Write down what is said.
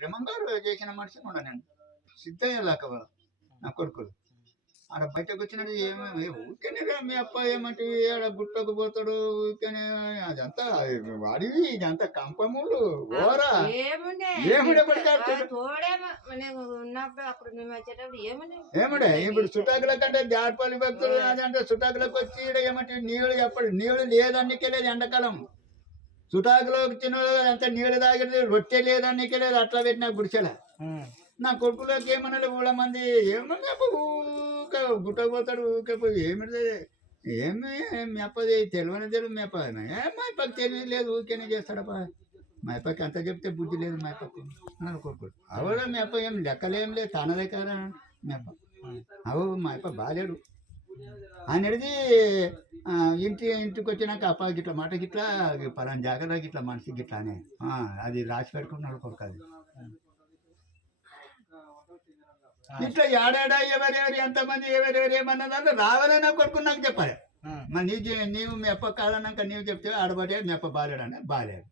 బ్రహ్మంగారు చేసిన మనిషి కూడా నేను సిద్ధయ్య లాక నా కొడుకులు ఆడ బయటకు వచ్చినట్టు ఏమేమి ఊరికేనే మీ అప్ప ఏమంటే ఆడ గుట్టకు పోతాడు ఊరికేనే అదంతా అడవి ఇదంతా కంపములు ఓరా ఏముండే ఏముండే ఇప్పుడు చుట్టాకుల కంటే జాడపల్లి భక్తులు అదంటే చుట్టాకులకు వచ్చి ఏమంటే నీళ్ళు ఎప్పుడు నీళ్ళు లేదన్నికే లేదు ఎండాకాలం చుటాకులో వచ్చిన అంతా నీళ్ళు తాగేది రొట్టె లేదన్నికే లేదు అట్లా పెట్టిన గుడిచెల నా కొడుకులోకి ఏమన్నా ఊళ్ళ మంది ఏమన్నా గుట్టపోతాడు ఊకే ఏమిటి ఏమి మీ అప్పది తెలియని తెలుగు మీ అప్ప మా అప్పకి తెలియలేదు ఊరికేనే చేస్తాడప్ప మా అప్పకి అంత చెప్తే బుద్ధి లేదు మా అప్పకు నా కొడుకుడు అవడా మీ అప్ప ఏం లెక్కలేం లేదు తనదే కారా మీ అప్ప అవు మా అప్ప బాగాలేడు అనేది ఇంటికి వచ్చినాక అప్ప గిట్ల మాట గిట్లా పలానా జాగ్రత్త గిట్లా మనిషి గిట్లా అని అది రాసి పెట్టుకున్నాడు కొడుకు అది ఇట్లా ఏడాడా ఎవరెవరు ఎంతమంది ఎవరెవరు ఏమన్నదాన్ని రావాలని కొడుకు నాకు చెప్పాలి మరి నీవు మీ అప్ప కాదన్నాక నీవు చెప్తే ఆడబడే మీ అప్ప బాలేడని బాలేదు